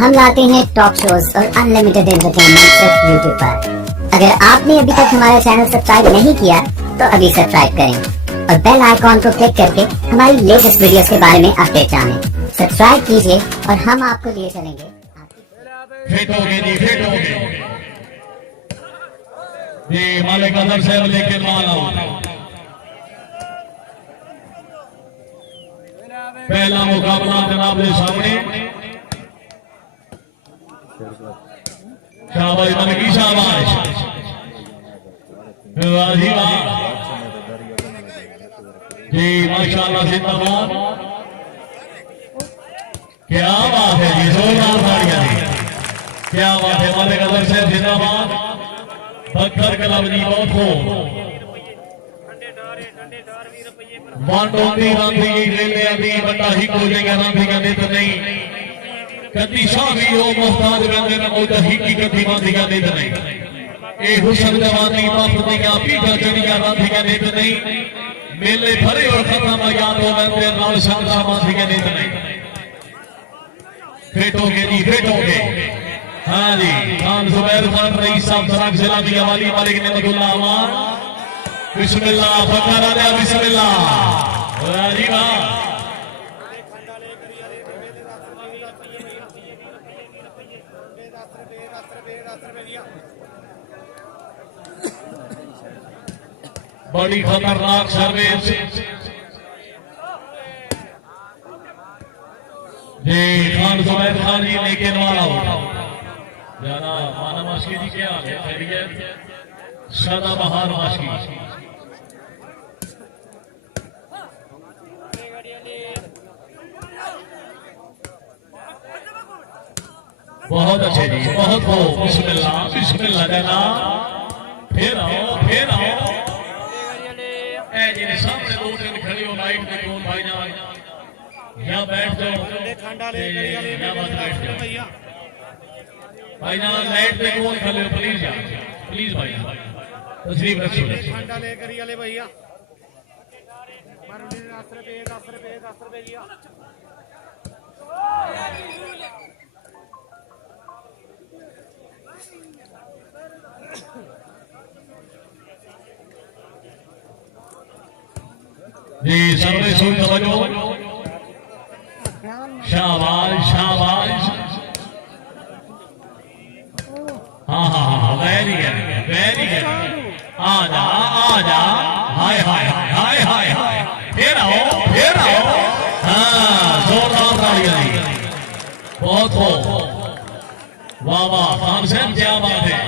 हम लाते हैं top shows और अनलिमिटेड एंटरटेनमेंट सिर्फ यूट्यूब पर। अगर आपने अभी तक हमारा चैनल सब्सक्राइब नहीं किया तो अभी सब्सक्राइब करें और बेल आइकॉन को क्लिक करके हमारी लेटेस्ट वीडियोस के बारे में अपडेट जानें। सब्सक्राइब कीजिए और हम आपको लिए चलेंगे। फिट हो गए जी, फिट हो गए जी। मालिक अजहर साहब लेके माल आओ। पहला मुकाबला जनाब के सामने शाबाश मन की शाबाश, वाह जी वाह जी, माशाल्लाह जिंदाबाद। क्या बात है जी, जोरदार तालियां जी, क्या बात है। मालिक अजहर साहब जिंदाबाद। बख्तर कलब जी बहुत हो वांडोंदी रांधी रेले आदि बड़ा ही को जाएगा रांधी का देत नहीं कदी शाही हो मोहताज बंदे ना कोई ही की कदी रांधी का देत नहीं। ए हुस्न जवानी पापती का पीठा चढ़िया रांधी का देत नहीं। मेले भरे और खत्म याद हो बंदे नाल शानदार रांधी का देत नहीं। फिट हो गए जी, फिट हो गए। हाँ जी, खान जुबैर खान रईस साहब सराग जिला की हवाली मालिक नेमतुल्लाह अमान। बिस्मिल्लाह फकर आले बिस्मिल्लाह, वाह जी वाह। बड़ी खतरनाक सर्विस जी। खान जुबैर खान जी लेके वाला जाना माना माशकी जी, क्या हाल है? खैरियत? सदाबहार माशकी बहुत अच्छे जी, बहुत हो। बिस्मिल्लाह बिस्मिल्लाह जनाब, फिर आओ फिर आओ। ए जी सामने दो दिन खड़े हो लाइट में कौन भाई ना यहाँ बैठ जाओ, यहाँ मत बैठ जाओ भाई ना। लाइट में कौन खड़े हो, प्लीज यार प्लीज भाई तशरीफ रखिए। ठंडा लेकर ही भैया जी। सर्वे सुन समझो, शाबाश शाबाश। हाँ हाँ हाँ, वेरी है वेरी है। आजा आजा, हाय हाय हाय हाय हाय हाय, फिर आओ फिर आओ। हाँ जोरदार तालियां जी, बहुत हो। वाह वाह खान साहब, क्या बात है।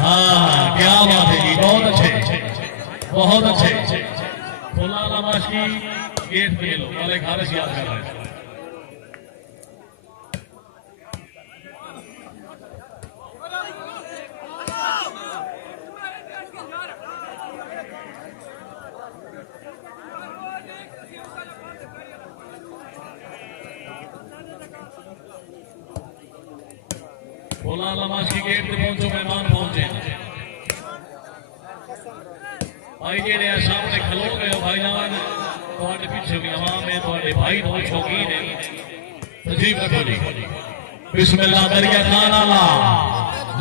हाँ क्या बात है जी, बहुत अच्छे बहुत अच्छे। खुला नमाज की गेट पे लो वाले खारिश याद कर रहे हैं। खुला नमाज की गेट पे पहुंचो, मेहमान पहुंचे। भाई जी ने सामने खलो गए भाई जान, थोड़े पीछे भी आवाम है, थोड़े भाई बहुत शौकीन है। तशरीफ रखो जी। बिस्मिल्लाह दरिया खान आला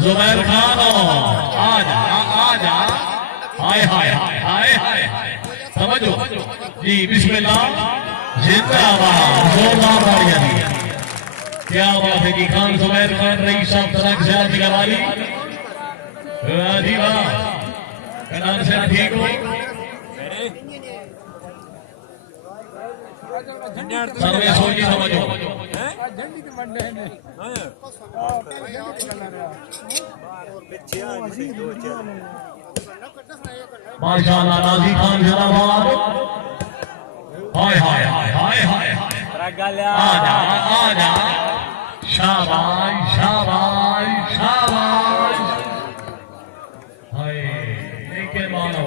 जुबैर खान, आजा आजा, हाय हाय हाय हाय हाय, समझो जी। बिस्मिल्लाह जिंदाबाद, जोरदार तालियां दी। क्या बात है कि खान जुबैर खान रईस साहब सराग जिला की हवाली, वाह जी वाह। कनान से ठीक हो, सर्वे सोची समझो। माशाअल्लाह नाजी खान जिंदाबाद, हाय हाय हाय हाय हाय हाय। आजा आजा, शाबाश शाबाश शाबाश। हाय लेके मानो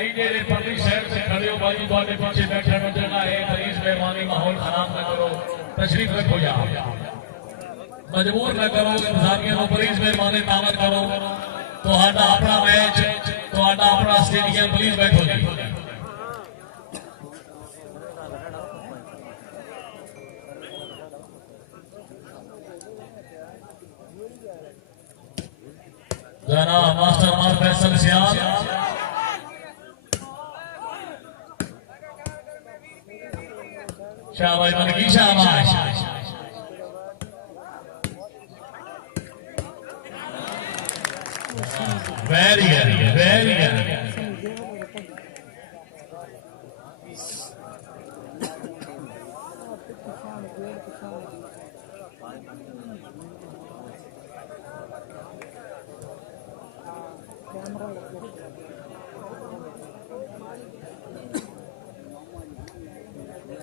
भाई जेरे परली साइड से खड़े हो भाई ਤੁਹਾਡੇ पीछे बैठे न जगह है प्लीज मेहरबानी माहौल खराब न करो तशरीफ रखो जा मजबूर न करो इंतजामिया को प्लीज मेहरबानी तामत करो ਤੁਹਾਡਾ अपना मैच ਤੁਹਾਡਾ अपना स्टेडियम प्लीज बैठो जी जनाब मास्टर मार फैसल सियाल शाबाश मनकी शाबाश वेरी गुड वेरी गुड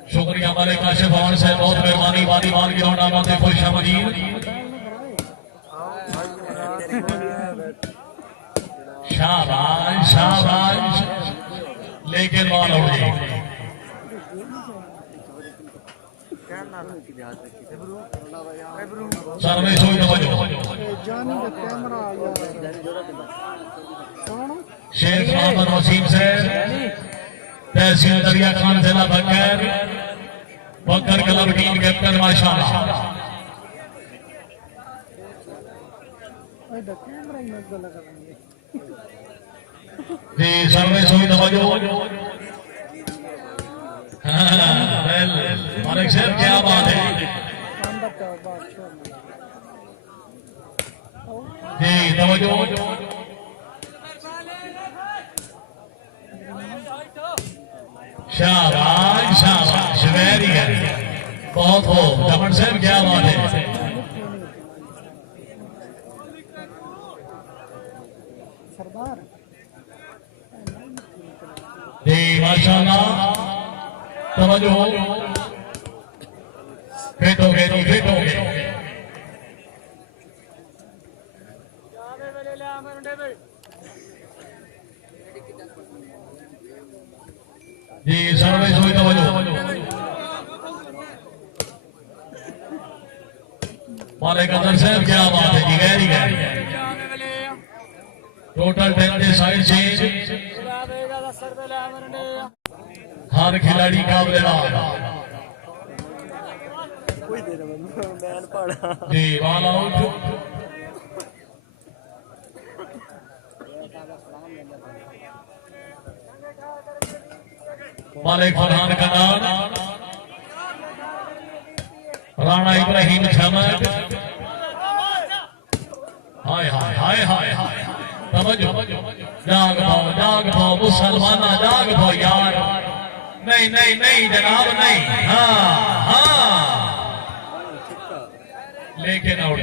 शुक्रिया हमारे काशिफ भवन से बहुत मेहरबानी वादी मान की होना बातें खुश अमदीद शाबाश शाबाश लेकिन मान हो गई सर में सोई तवज्जो शेख मोहम्मद वसीम से तहसील दरिया खान जिला बकर बकर क्लब टीम कैप्टन माशाल्लाह जी सर्वे सोई तवज्जो मालिक साहब क्या बात है जी तवज्जो शाबाश शाबाश वेरी गुड बहुत हो जमन साहब क्या बात है जी माशाल्लाह तवज्जो फिट हो गए फिट हो गए जी सर्वे सोई तवज्जो मालिक अदर साहब क्या बात है जी गहरी गहरी टोटल 10 साइड से हर खिलाड़ी का जी ऑल आउट मालिक फरहान का नाम राणा इब्राहिम छमद हाय हाय हाय हाय हाय तवज्जो जाग भाओ मुसलमाना जाग भाओ यार नहीं नहीं नहीं जनाब नहीं हाँ हाँ लेकिन और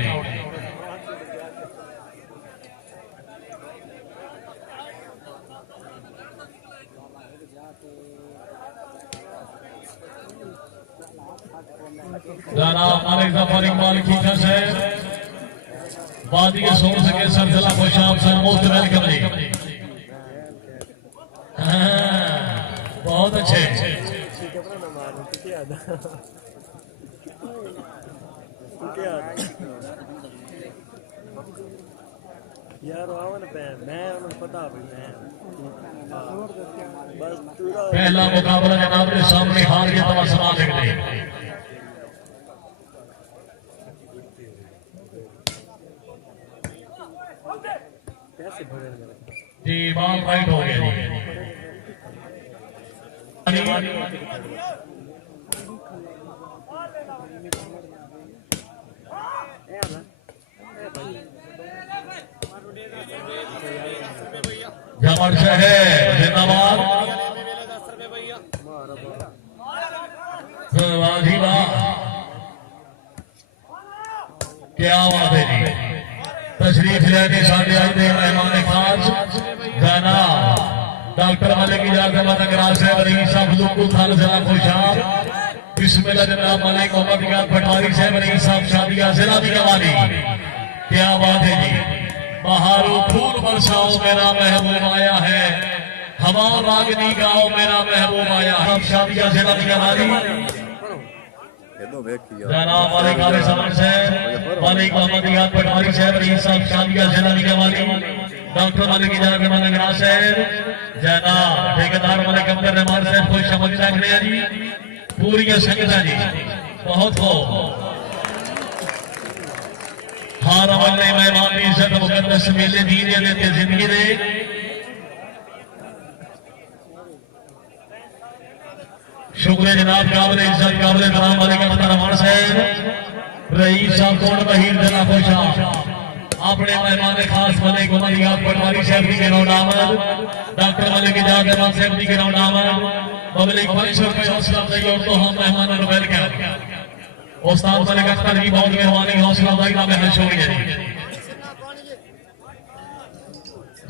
जनाब मालिक जफर इकबाल की से वादी के सोच के सर जिला खुशाब सर मोस्ट वेलकम जी बहुत अच्छे यार मैं पता बस पहला मुकाबला जनाब के सामने हार के तब समा सकते जी बाल राइट हो गया जमन शहर जिंदाबाद क्या बात है जी तशरीफ लेके साथ आते मेहमान खास जनाब डॉक्टर मलिक इजाजत अगराज साहब रईस साहब हुजूर थान जिला खुशाब बिस्मिल्लाह जनाब मलिक मोहम्मद इकबाल पटवारी साहब रईस साहब शादिया जिला की कवाली क्या बात है जी बहारों फूल बरसाओ मेरा महबूब आया है हवा रागनी गाओ मेरा महबूब आया हम शादियां से लगी हमारी जनाब मालिक आले समान से मालिक मोहम्मद याद पटवारी साहब रईस साहब शादियां से लगी हमारी डॉक्टर मालिक इजाजत रहमान नगरा साहब जनाब ठेकेदार मालिक अब्दुल रहमान साहब खुश आमदीद रखने हैं जी पूरी संगत जी बहुत हो हार अमल ने मेहमान की इज्जत मुकद्दस मेले दीने देते जिंदगी दे शुक्र जनाब काबिल इज्जत काबिल कराम वाले का रहमान साहब रईस साहब कोट बहीर जना खुशा अपने मेहमान खास वाले को याद पटवारी साहब की गिरौंड आमद डॉक्टर वाले की जात रहमान साहब की गिरौंड आमद पब्लिक 500 रुपए हौसला अफजाई और तो हम मेहमानों को वेलकम उस्ताद मलिक अख्तर की बहुत मेहरबानी हौसला अफजाई का महल शुक्रिया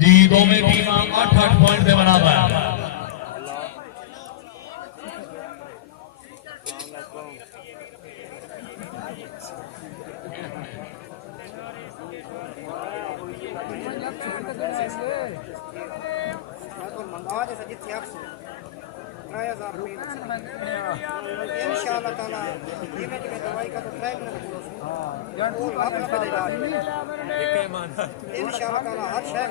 जी दो में टीम 8-8 पॉइंट के बराबर इंशाअल्लाह ताला धीमे धीमे दवाई का तो ट्रैक ना इंशाअल्लाह ताला हर शय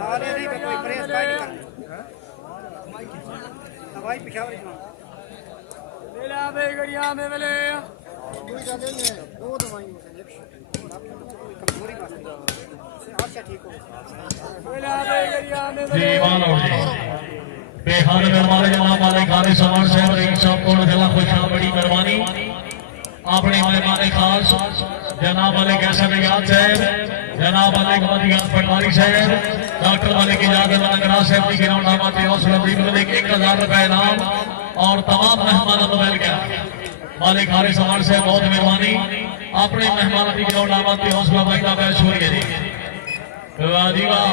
नाले नहीं में कोई प्रेस बाइट कर दवाई पिछावर मेला बे गड़िया में मिले दो दवाइयों से कमजोरी वास्ते हर शय ठीक हो मेला बे गड़िया में मिले बेहाल मेहरबानी जनाब वाले खाने समान साहब रईस साहब को जला खुशा बड़ी मेहरबानी अपने मेहमान खास जनाब वाले कैसा निगाह साहब जनाब वाले याद पटवारी साहब डॉक्टर वाले की इजाजत नगरा साहब की गिरौंड आमद हौसला अफजाई में 1000 रुपए इनाम और तमाम मेहमानों को वेलकम मालिक खाने समान साहब बहुत मेहरबानी अपने मेहमानों की गिरौंड आमद हौसला अफजाई का मैं शुक्रिया जी वाह जी वाह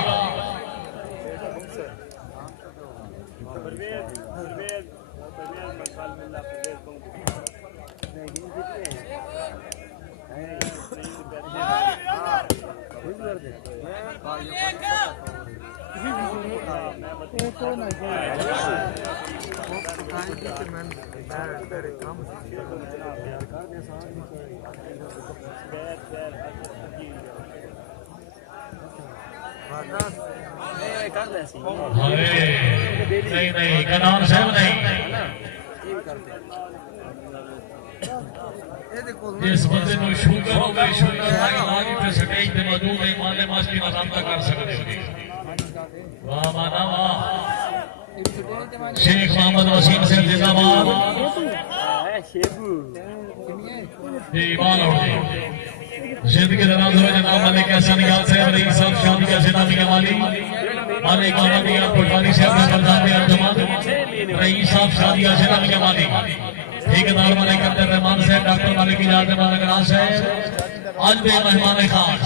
नहीं नहीं कनान साहब नहीं जिस बंदे को शुगर हो गई शुगर लागी पे स्टेज पे मौजूद है माने मास्टर का सामना कर सकते हो वाह माना वाह शेख मोहम्मद वसीम साहब जिंदाबाद जी बालो जिंदगी जनाब जनाब मालिक कैसा निकाल साहब रईस साहब शादी का जिंदगी के मालिक मालिक मोहम्मद याद पटवारी साहब ने बरदाते अंजुमन रईस साहब शादी का जिंदगी के मालिक ठेकेदार मालिक अब्दुल रहमान साहब डॉक्टर मालिक इजाजत रहमान नगरा साहब आज भी मेहमान खास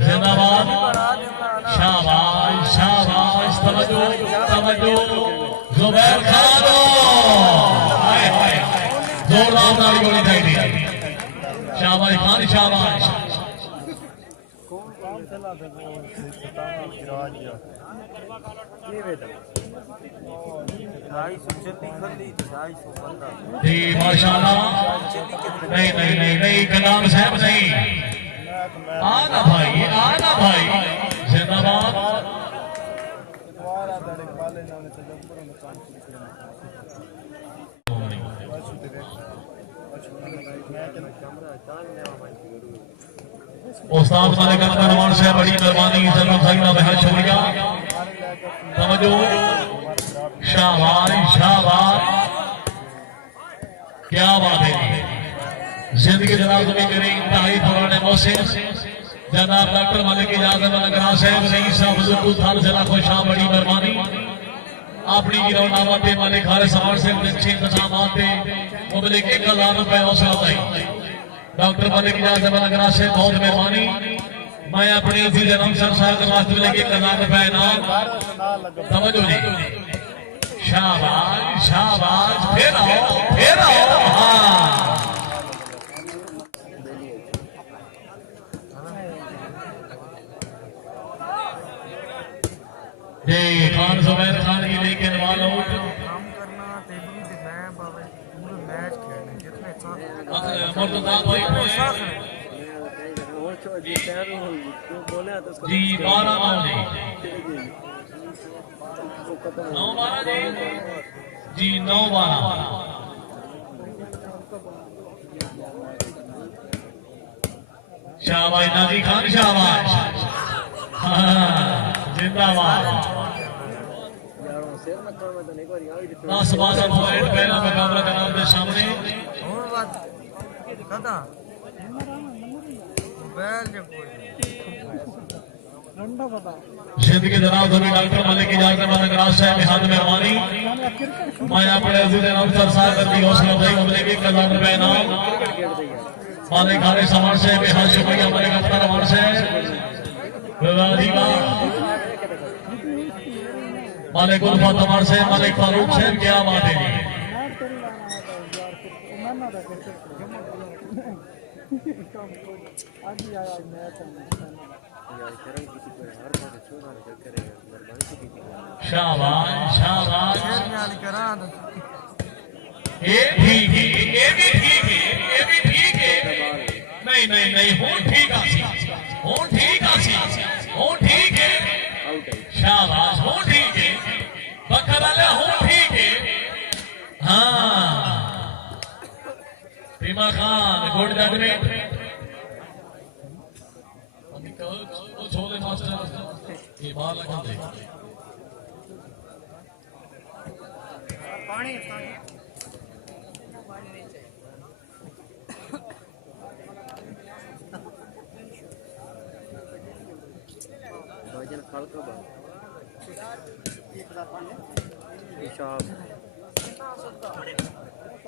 जिंदाबाद शाबाश शाबाश तवज्जो तवज्जो जुबैर खान हाय हाय जोरदार ताली होनी चाहिए शाबाश खान शाबाश जी माशाल्लाह नहीं नहीं नहीं नहीं कलाम साहब नहीं आना भाई जिंदाबाद उस्ताद मालिक अख्तर रहमान साहब बड़ी मेहरबानी इज्जत अफजाई का बेहद शुक्रिया तवज्जो शाबाश शाबाश क्या बात है जिंदगी जनाब तुम्हें मेरे इंतहाई फराने मोहसिन जनाब डॉक्टर मालिक इजाजत नगरा साहब रईस साहब हुजूर थाल जला खुशा बड़ी मेहरबानी अपनी गिरौंड आमद मालिक खाले सवार से अच्छे इंतजामात थे मुबलिक 1000 रुपए हौसला अफजाई डॉक्टर मालिक इजाजत नगरा से बहुत मेहरबानी मैं अपने अजीज रमसर साहब के वास्ते लेके 1000 रुपए इनाम समझो जी शाबाश शाबाश फिर आओ हाँ जी खान मुर्तजा भाई वो छोड़ जी पैर तू बोला तो उसको जी 12 जी वो खत्म 9-12 जी 9-12 शाबाश नाजी खान शाबाश जिंदाबाद यारों सिर में तो मैं तो नहीं कोई आई 10-12 पॉइंट पहला मुकाबला जनाब के सामने और बात कदा बैल जे कोई रंडा पता जिंद के जनाब धोनी डॉक्टर मलिक इजाजत मानक राज साहब हाथ मेहरबानी मैं अपने अजीज अफसर साहब की हौसला अफजाई को लेके कलाम रुपए इनाम मालिक खाने समाज से बिहार शुक्रिया मालिक अफ्तार अमर से मालिक उल्फत अमर से मालिक फारूक से क्या बात है जी शाबाश शाबाश ये ठीक है ये भी ठीक है ये भी ठीक है नहीं नहीं नहीं हो ठीक आसी हो ठीक आसी हो ठीक है शाबाश हो ठीक है बकराले हो ठीक है हाँ बीमा खान गुड जजमेंट वो छोले मास्टर ये बाहर लगा दे पानी भाईजान खाल का बात शाबाश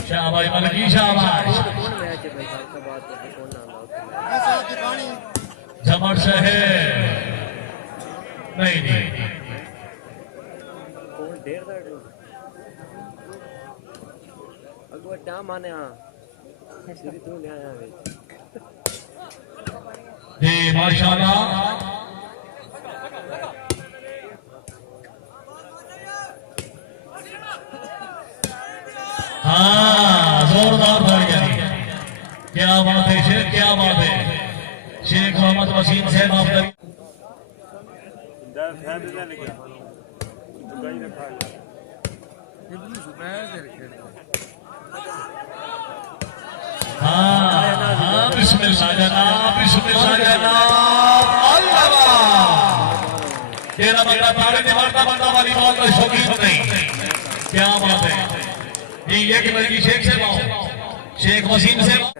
शाबाश मलकी शाबाश कौन मैच है भाई खाल का बात है कौन नाम है जमर शहर नहीं नहीं कौन देर तक अगवा टाइम आने हां सीधी तू ले आया है जी माशाल्लाह हाँ जोरदार बढ़ गई क्या बात है शेख क्या बात है शेख मोहम्मद वसीम से माफ करिए हाँ बिस्मिल्लाह जनाब अल्लाह तेरा बंदा तारे ने मारता बंदा वाली बॉल का शौकीन नहीं क्या बात है जी ये कि मेरी शेख से लाओ शेख वसीम से लाओ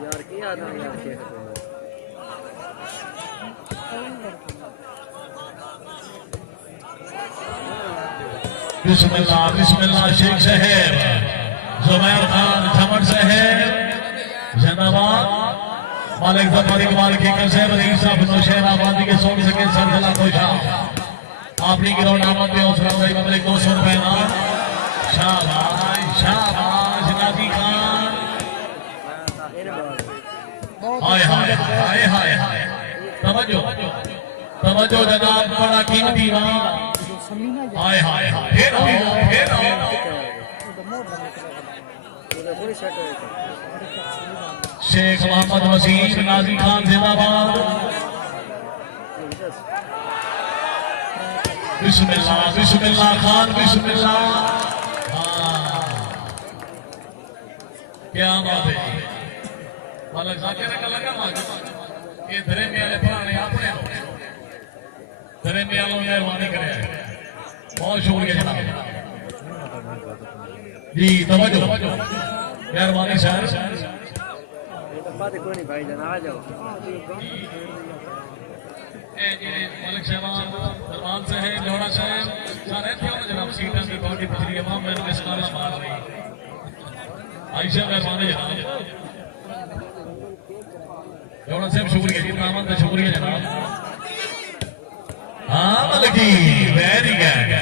यार की याद है यार के बिस्मिल्लाह बिस्मिल्लाह शेख शहर जुबैर खान झमट शहर जिंदाबाद मालिक जफर इकबाल के कर से रईसा बिन शहर आबादी के सोन सके सरजला कोशा आपनी ग्राउंड आमद में उस रंग मलिक 200 रुपए नाम शाबाश शाबाश नाजी खान हाय हाय हाय हाय हाय तवज्जो तवज्जो जनाब बड़ा कीमती नाम हाय हाय हाय फिर पूरी सेट है शेख मोहम्मद वसीम नाजी खान जिंदाबाद बिस्मिल्लाह बिस्मिल्लाह खान बिस्मिल्लाह हाँ क्या बात है मालक जाकिर का लगा मालक ये धरे में आले पुराने आपने धरे में आलो मेहरबानी करे बहुत शुक्रिया जनाब जी तवज्जो मेहरबानी सर बात कोई नहीं भाईजान आ जाओ मलिक साहब दरबार से है लोहड़ा साहब सारे थे जनाब सीटा की बॉडी पिछली इमाम मैंने मिसकाला मार रही आयशा मेहरबानी जनाब लोहड़ा साहब शुक्रिया जी नाम का शुक्रिया जनाब हाँ मलकी वेरी गुड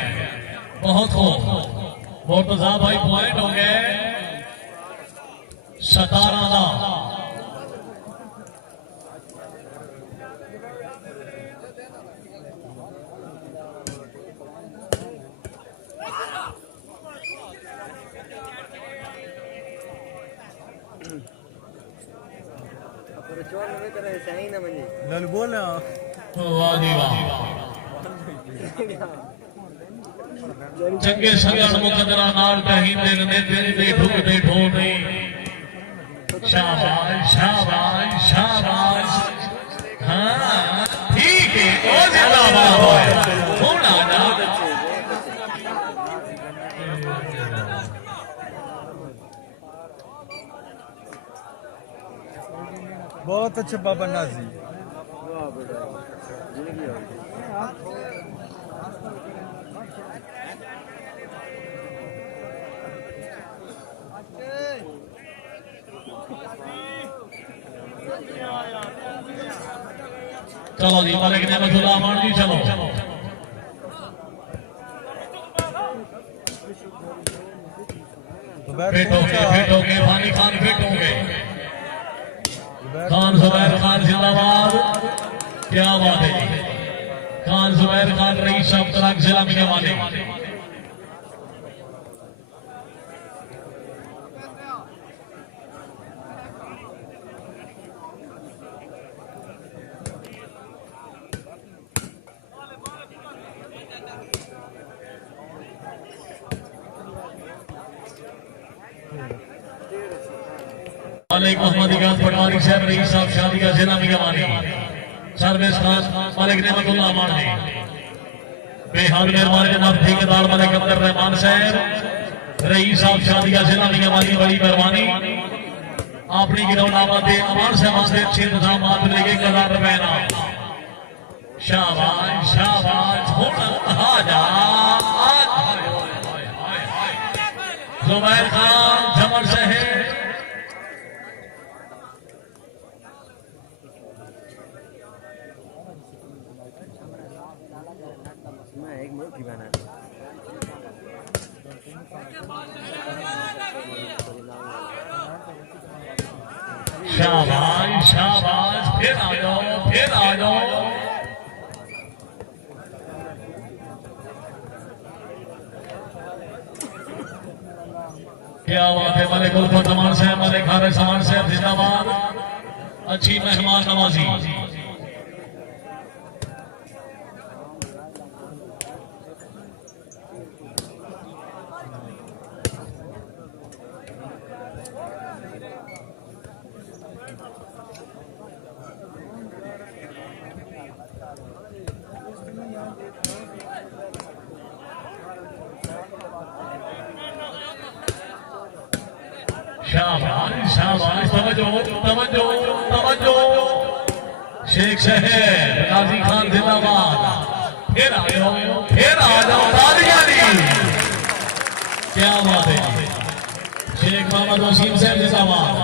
बहुत खूब मुर्तजा भाई पॉइंट हो गए 17 चोर में तेरे सही ना मनी लल बोल वाह जी वाह चंगे सगन मुकदरा नाल कहींदे ने दे ठोके शाबाश शाबाश शाबाश हाँ ठीक है ओ जिंदाबाद होना ना बहुत अच्छे बाबा नाजी वाह बेटा जिंदगी हो चलो जी मालिक ने मधुला मान जी चलो फेटोगे फानी खान फेटोगे खान जुबैर खान जिंदाबाद क्या बात है खान जुबैर खान रईस साहब तराक जिला में वाले मालिक मोहम्मद इकबाल पटवारी साहब रईस साहब शादिया जिला में वाले सर्विस खान मालिक नेमतुल्लाह मान जी बेहाल मेहरबान जनाब ठेकेदार मालिक अब्दुल रहमान साहब रईस साहब शादिया जिला में वाली बड़ी मेहरबानी अपनी गिरौनामा दे अमान साहब से अच्छे इंतजामात लेके 1000 रुपए ना शाबाश शाबाश होना आजा जुबैर खान जमर शहर एक मुट्ठी बना शाबाश शाबाश फिर आ जाओ क्या बात है मालिक उल्फत रमान साहब मालिक खारे समान साहब जिंदाबाद अच्छी मेहमान नवाजी शाबाश शाबाश तवज्जो तवज्जो तवज्जो शेख शहर गाजी खान जिंदाबाद फिर आ जाओ तालियां दी क्या बात है शेख मोहम्मद वसीम साहब जिंदाबाद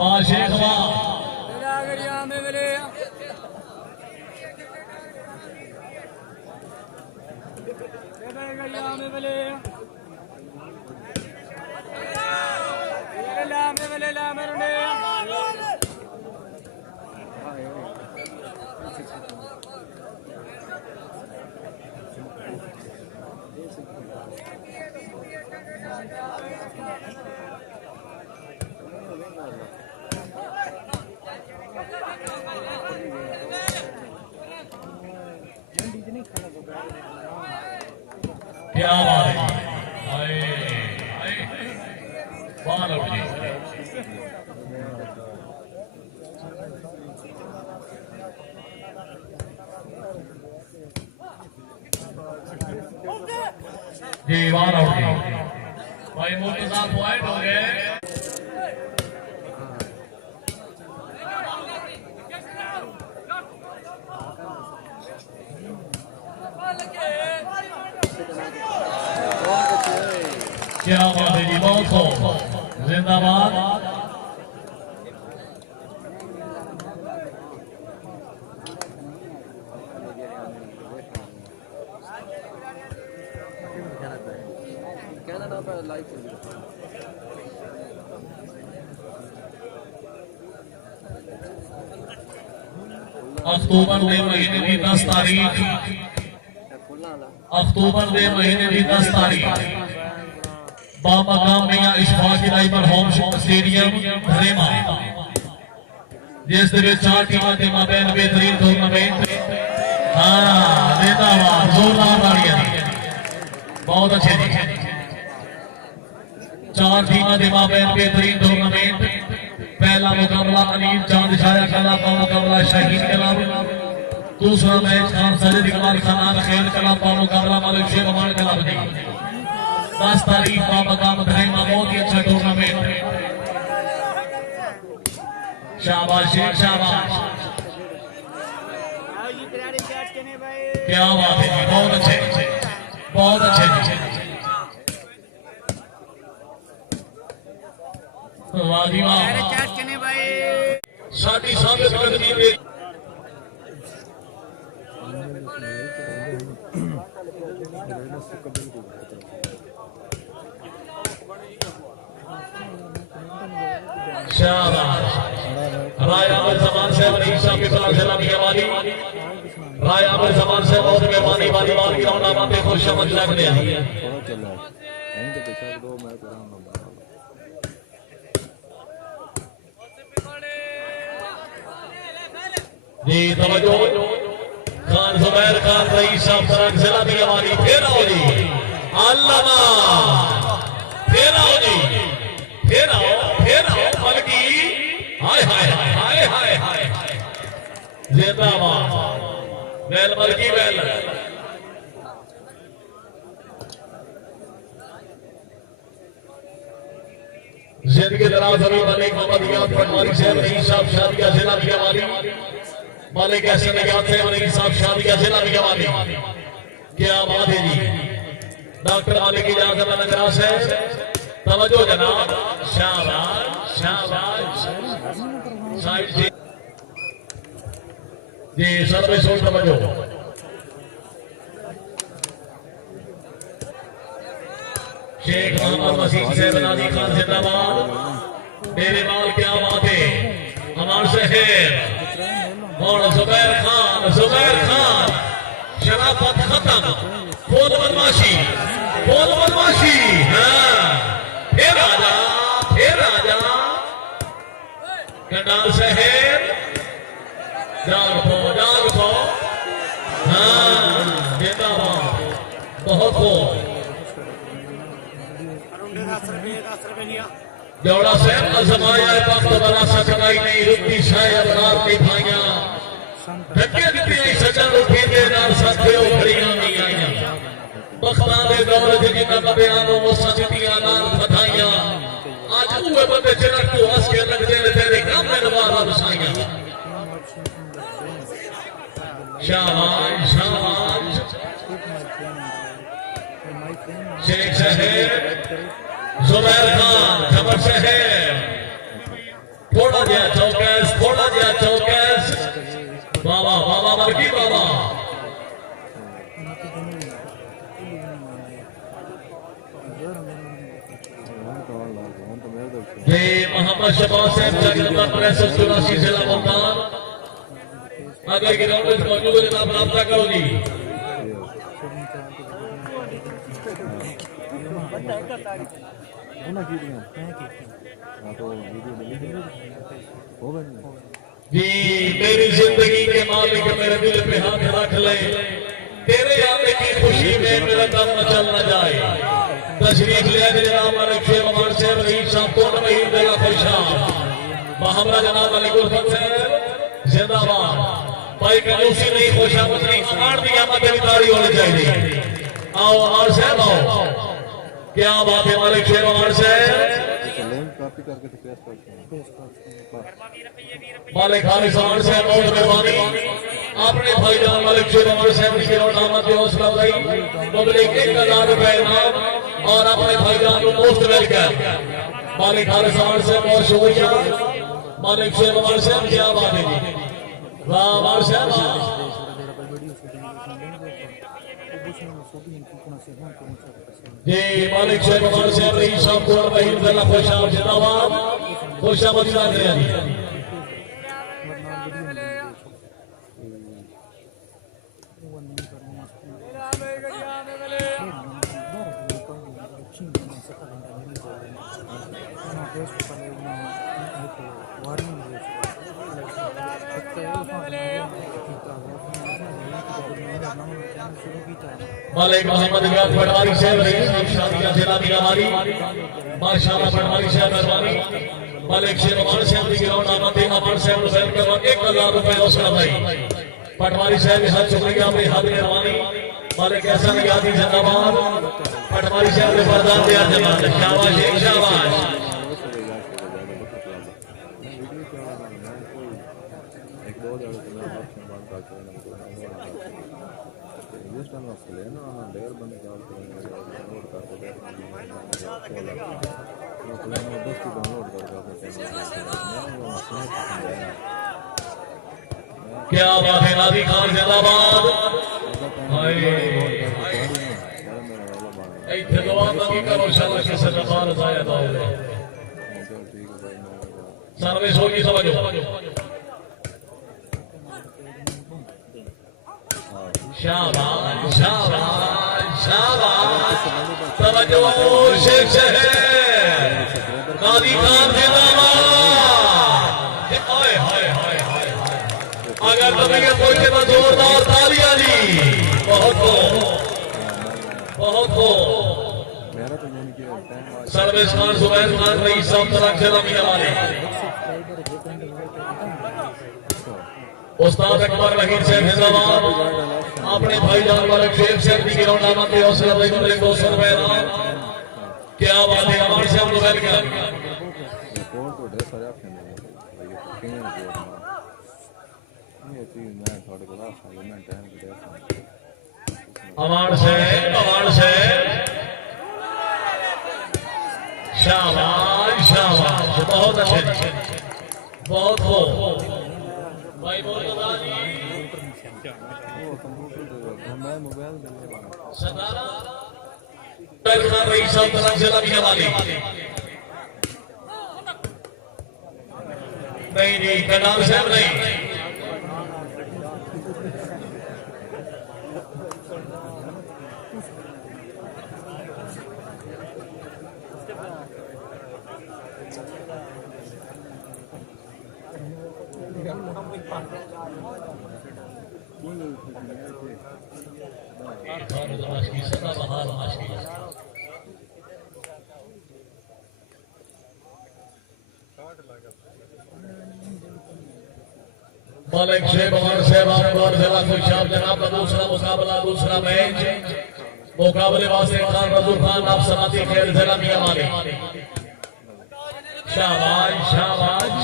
वाह शेख वाह क्या बात है बाल उठी जी बाल उठी भाई मोटे साहब पॉइंट हो गए क्या बात है जी बहुत जिंदाबाद कहना ना पर लाइक अक्टूबर के महीने की 10 तारीख अक्टूबर के महीने की 10 तारीख बामकाम में इशफाक लाइबर होम स्टेडियम धरेमा जिस दे चार टीमां के माबैन बेहतरीन टूर्नामेंट जिंदाबाद जोरदार तालियां बहुत अच्छे जी चार टीमां के माबैन बेहतरीन टूर्नामेंट पहला मुकाबला अलीम चांद शाया कला का मुकाबला शाहीन कलाम दूसरा मैच खान सजद इकबाल खान खेल कलाम का मुकाबला मलिक शेख अमान कलाम जी 10 तारीख का मकाम धैमा बहुत ही अच्छा टूर्नामेंट शाबाश शेख शाबाश क्या बात है जी बहुत अच्छे वाह जी वाह साडी साबित कदमी दे शाबाश राय आमिर जमान साहब रईस साहब के खिलाफ सलामी हवाली राय आमिर जमान साहब और मेहमानी वालीबाल ग्राउंड आबाद खुश आमद लगने आई है जी तवज्जो खान जुबैर खान रईस साहब तरफ सलामी हवाली फिर आओ जी अल्लामा फिर आओ जी फिर आओ बल्कि हाय हाय हाय हाय हाय जिंदाबाद बैल बल्कि बैल जिंदगी दराज अभी मलिक मोहम्मद याद पटवारी साहब रईस साहब शादिया जिला भिवानी मलिक हसन याद साहब रईस साहब शादिया जिला भिवानी क्या बात है जी डॉक्टर मालिक इजाजत नगरा साहब तवज्जो जनाब शाबाश शाबाश साइड जी सर्वे सोच तवज्जो शेख मोहम्मद वसीम साहब नाजी खान जिंदाबाद मेरे माल क्या बात है हमारे शहर और जुबैर खान शराफत खत्म बोल बदमाशी हाँ फिर आजा कंडाल शहर जाग खो हाँ जिंदाबाद बहुत खो जौड़ा साहब अजमाया वक्त बड़ा सचकाई नहीं रुकती शायद रात की भाइयां धक्के दिते सजा उठी दे नाल साथियों खड़ियां नहीं आईयां बख्तां दे दौर च जिन्हां बयानों वो सजदियां नाल फथाइयां आज उहे बंदे चिरक तो हंस के लगदे ने तेरे काम में नवारा बसाइयां शाबाश शेख साहब जुबैर खान खबर शहर थोड़ा जिया चौकस बाबा मलकी बाबा ये मोहम्मद शबाज साहब का नंबर 83 जिला मुल्तान अगर ग्राउंड में मौजूद है जनाब राब्ता करो जी जी मेरी जिंदगी के मालिक मेरे दिल पे हाथ रख ले तेरे आने की खुशी में मेरा दम मचल न जाए तशरीफ ले जनाब मलिक शेख अमान साहब रईस साहब को नहीं देगा खुशहाल हमरा जनाब अली गुलफत साहब जिंदाबाद भाई कंजूसी नहीं खुशामद नहीं अमार दी आमद की ताड़ी होनी चाहिए आओ अमान साहब आओ क्या बात है मालिक शेख अमान साहब मालिक खालिद अमान साहब बहुत मेहरबानी आपने भाईजान मालिक शेख अमान साहब की रौनामत की हौसला अफजाई पब्लिक 1000 रुपए इनाम और अपने भाईजान को मोस्ट वेलकम मालिक खालिद अमान साहब बहुत शुक्रिया मालिक शेख अमान साहब क्या बात है जी वाह अमान साहब जी मालिक शेख अमान साहब रईस साहब को वहीद जिला खुशाब जिंदाबाद खुशामद लाते हैं मलिक मोहम्मद इयाद पटवारी साहब रईस शादियां जिला की हमारी माशाल्लाह पटवारी साहब मेहरबानी मलिक शेरवान साहब की ग्राउंड आमद अमर साहब वेलकम 1,00,000 रुपए हौसला भाई पटवारी साहब के साथ शुक्रिया अपनी हाथ मेहरबानी मलिक ऐसा यादी जिंदाबाद पटवारी साहब के प्रधान दिया जमात शाबाश शाबाश क्या बात है नादी खान जिंदाबाद दुआ नहीं करो शाबाश से जबान जाया दो सर्विस होगी समझो शाबाश शाबाश शाबाश समझो शेख शहर नादी खान जिंदाबाद हाय हाय हाय हाय अगर तुम्हें पहुंचे तो जोरदार तालियां दी बहुत हो सर्विस खान जुबैर खान रईस साहब तरफ से रमी हमारे उस्ताद अकबर रहीम साहब जिंदाबाद अपने भाईजान वाले शेख शेख की ग्राउंड आमद पे हौसला भाई मेरे 200 रुपए क्या बात है हमारे साहब जुबैर खान अवार्ड से शाबाश शाबाश बहुत अच्छे बहुत हो भाई खान रईस साहब तरफ से लगी वाली नहीं कनाल साहब नहीं मलिक शेख उमर साहब और जिला खुशाब जनाब का दूसरा मुकाबला दूसरा मैच मुकाबले वास्ते खान रजूल खान आप समाती खेल जिला मियां वाले शाबाश शाबाश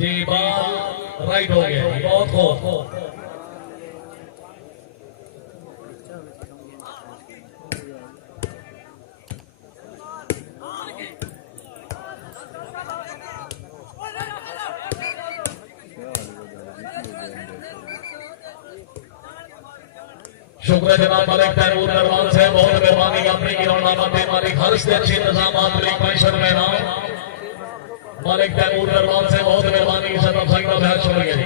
जी बाल राइट हो गया बहुत हो शुक्र जनाब मलिक तैमूर दरबार से बहुत मेहरबानी अपनी ग्राउंड आमद मालिक हर से अच्छे इंतजाम पैशन में नाम मलिक तैमूर दरबार से बहुत मेहरबानी सदम भाई का बहुत शुक्रिया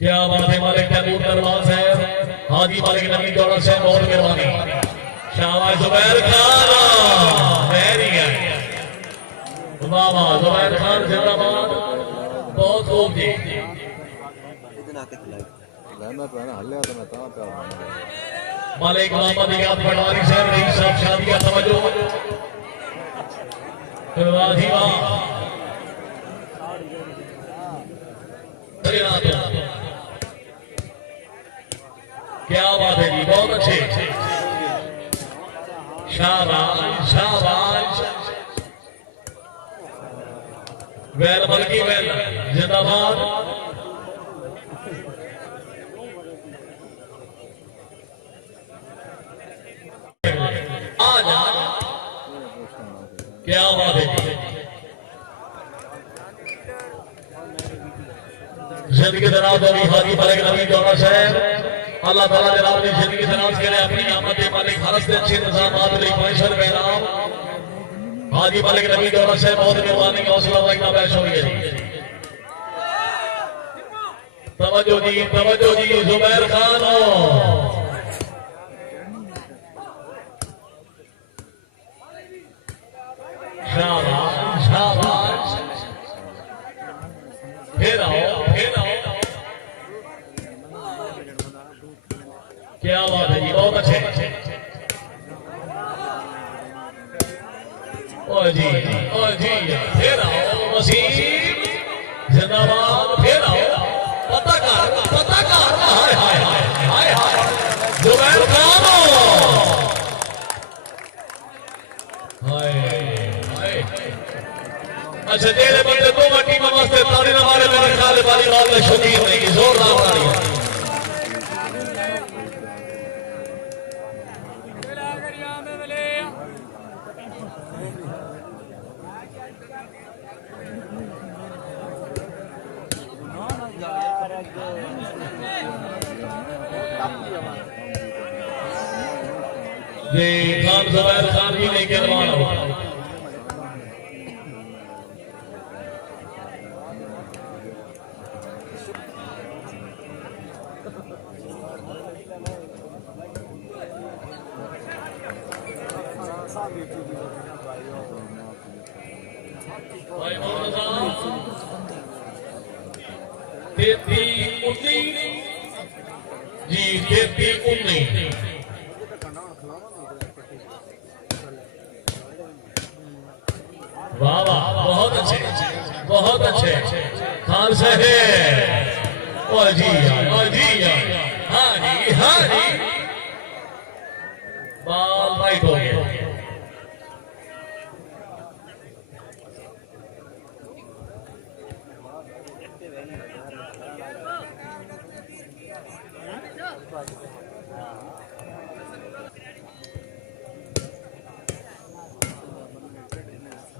क्या बात है मलिक तैमूर दरबार से हाजी मालिक नबी दौड़ा से बहुत मेहरबानी शाबाश जुबैर खान वेरी गुड वाह वाह जुबैर खान जिंदाबाद बहुत खूब जी मालिक मोहम्मद इयाद पटवारी साहब रईस साहब शादियां समझो वाह जी वाह क्या बात है जी बहुत अच्छे शाबाश शाबाश वेल बल्कि वेल जिंदाबाद क्या बात है जिंदगी दराज होगी हाजी मलिक नबी दौरा साहब अल्लाह ताला जनाब ने जिंदगी दराज करे अपनी आमद मालिक हरस से अच्छे इंतजामात लिए पैशन में नाम हाजी मलिक नबी दौरा साहब बहुत मेहरबानी हौसला भाई का बैश हो गया तवज्जो जी जुबैर खान शाबाश शाबाश फिर आओ क्या बात है जी बहुत अच्छे ओ जी फिर आओ वसीम जिंदाबाद फिर आओ पताकार हाय हाय हाय हाय जुबैर खान हाय हाय अच्छा जेले बंदे दो टीम वास्ते ताली ना मारे मेरे ख्याल वाली बात है शौकीन नहीं जोरदार तालियां जी खान जुबैर खान भी लेके रवाना हुआ वाह वाह बहुत अच्छे खान साहब ओ जी हाँ जी बाल राइट हो गया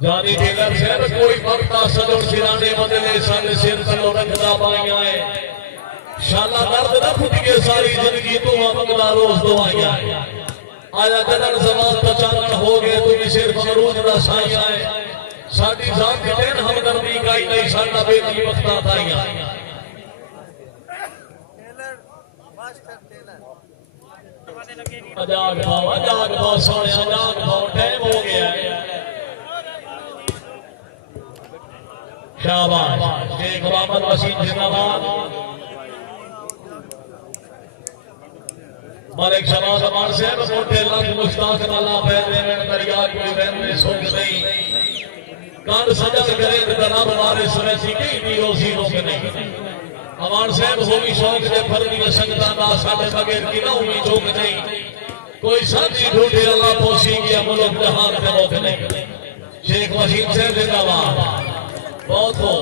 जानी टेलर साहब कोई वक्त सजोड़ सिराने बदले साले सिर तलो रखदा पाइयां है शाला दर्द ना फुट के सारी जिंदगी तू मंगला रोज दवाइयां आया गदन जमात पचानन हो गए तू सिर्फ मरूज दा साइयां है साडी जान दी देन हमदर्दी काई नहीं साडा बेटी वक्ता ताइयां जाग भाव सोने जाग भाव टाइम हो गया है शाबाश शेख मोहम्मद वसीम जिंदाबाद मलिक शबाज अमान साहब मोटे लख मुश्ताक नाला पैदे में दरिया कोई बहन में सुख नहीं कान सजल करे तना हमारे सुने सीखी दी रोजी रोक नहीं अमान साहब होगी शौक दे फर्दी संगता दा साडे बगैर की ना हुई जोक नहीं कोई साथी ढूंढे अल्लाह पोसी गया मुल्क जहान पे रोक नहीं शेख वसीम साहब जिंदाबाद बहुत हो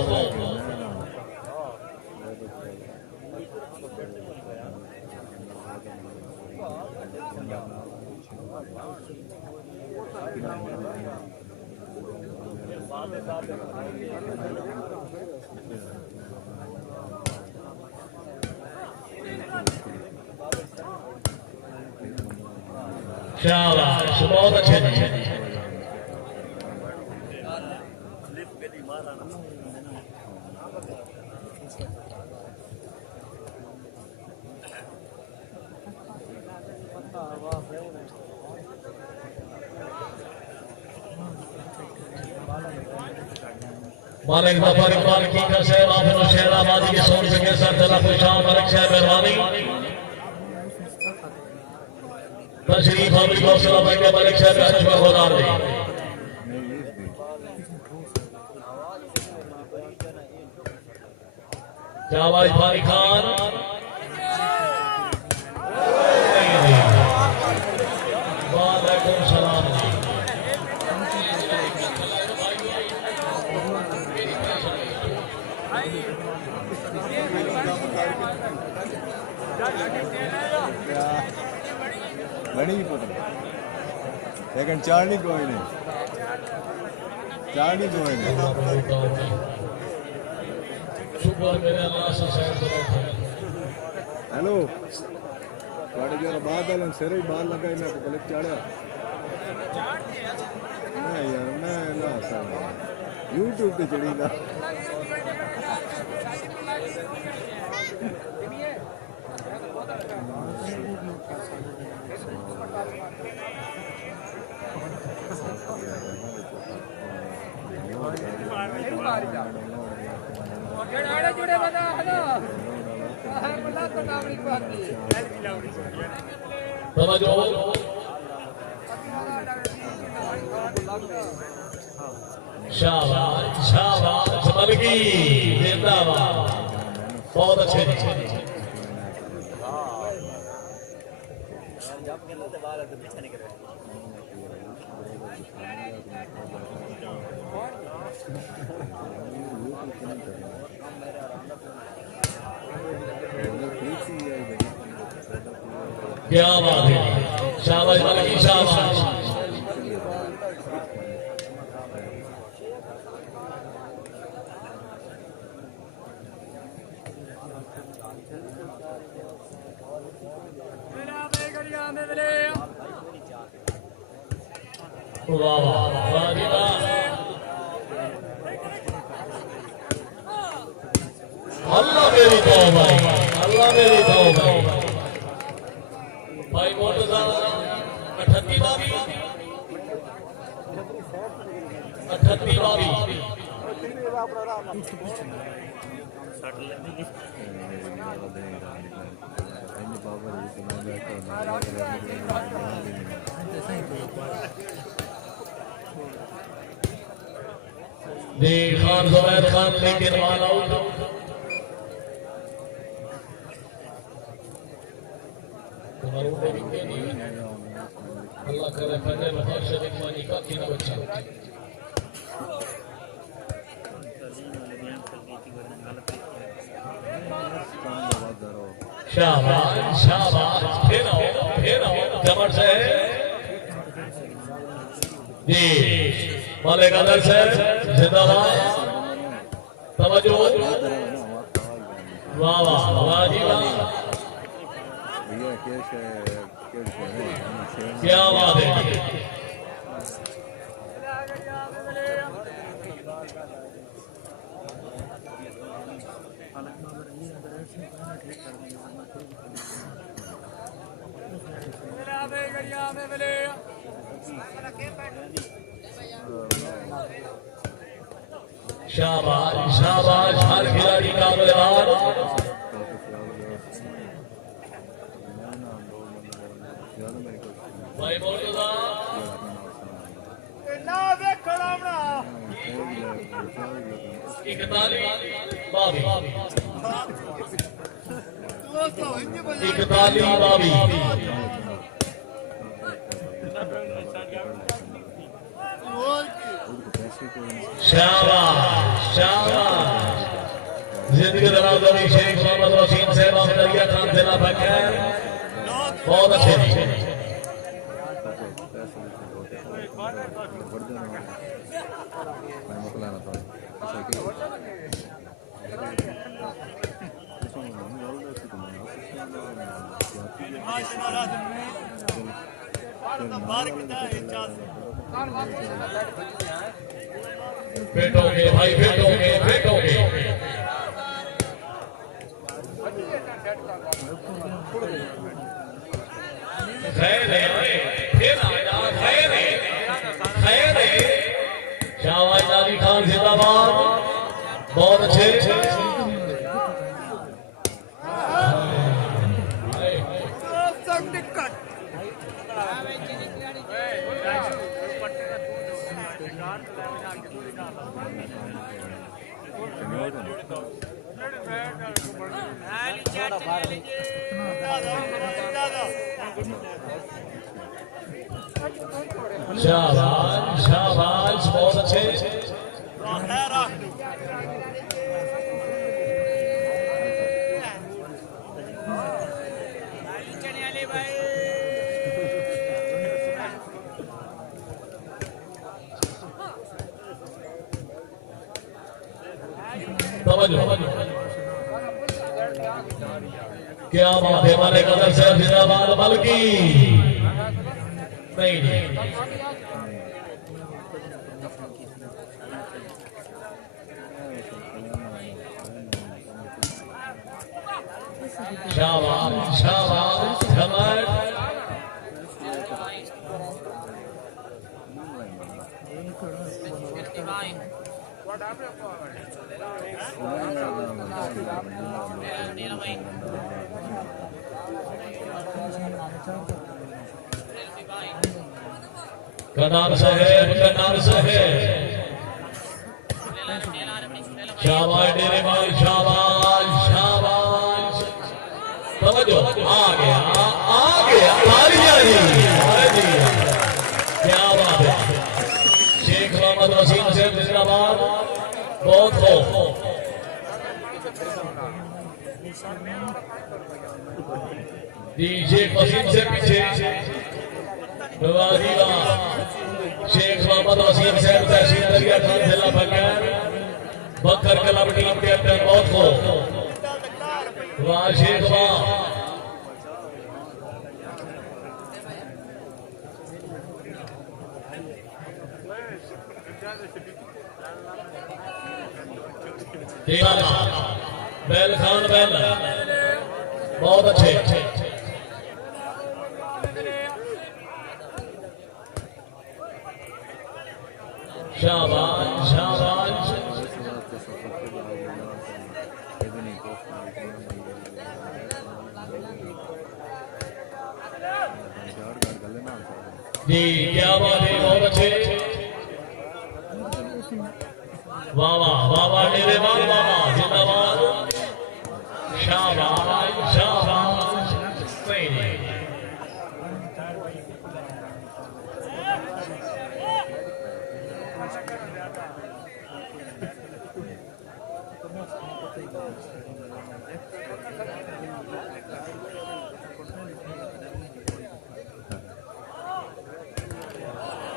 शाबाश बहुत अच्छे मालिक दफर इकबाल की का साहब आफिर शहराबादी के सोन से सर तला खुशाम मालिक साहब मेहरबानी तशरीफ हामिद हौसला भाई के मालिक साहब का शुक्र गुजार दे जावाज भाई खान वालेकुम सलाम घणी पता लेकिन चाड़नी कोई नहीं चाड़नी कोई नहीं हेलो थोड़े जो बात है सिर ही बाल लगा मैं तो गलत चाड़ा नहीं यार मैं ना यूट्यूब पे चढ़ी ना जुड़े बता हेलो मतलब तो नामरी पाती समझो शाबाश शाबाश मलकी जिंदाबाद बहुत अच्छे क्या बात है शाबाश मलकी शाबाश वाह वाह वाह जी वाह अल्लाह मेरी तौबा अल्लाह मेरी तौबा भाई मोटो साहब 38 बाबी 38 बाबी जी खान जुबैर खान लेकिन वन आउट अल्लाह करे फजर बहुत शरीफ मानी का किना बच्चा शाबाश शाबाश फिर आओ जबर से जी मालिक अदर से जिंदाबाद तवज्जो वाह वाह वाह जी वाह क्या बात है शाबाश शाबाश हर खिलाड़ी का बलिदान भाई बोलो ना देखो ना 41 बाबी दोस्तों इनके बजाय 41 बाबी शाबाश शाबाश जिंदगी दराज अली शेख मोहम्मद वसीम साहब दरिया खान जिला बकर बहुत अच्छे पेटोगे भाई पेटोगे खैर है फिर खैर है शाहबाज अली खान जिंदाबाद बहुत अच्छे शाबाश शाबाश बहुत अच्छे क्या बात है हमारे कदर से जिंदाबाद बल्कि नहीं शाबाश शाबाश धमाल कनार साहेब शाबाश डेरे वाले शाबाश शाबाश समझो आ गया तालियां जी क्या बात है शेख मोहम्मद वसीम साहब जिंदाबाद बहुत हो जी शेख वसीम से पीछे शेख मोहम्मद वसीम साहब तहसील दरिया खान जिला बकर बकर क्लब टीम कैप्टन बहुत हो वाह शेख वाह बैल खान बैल बहुत अच्छे शाबाश शाबाश जी क्या बात है बहुत अच्छे वाह वाह वाह वाह मेरे वाह वाह जिंदाबाद शाबाश शाबाश कोई नहीं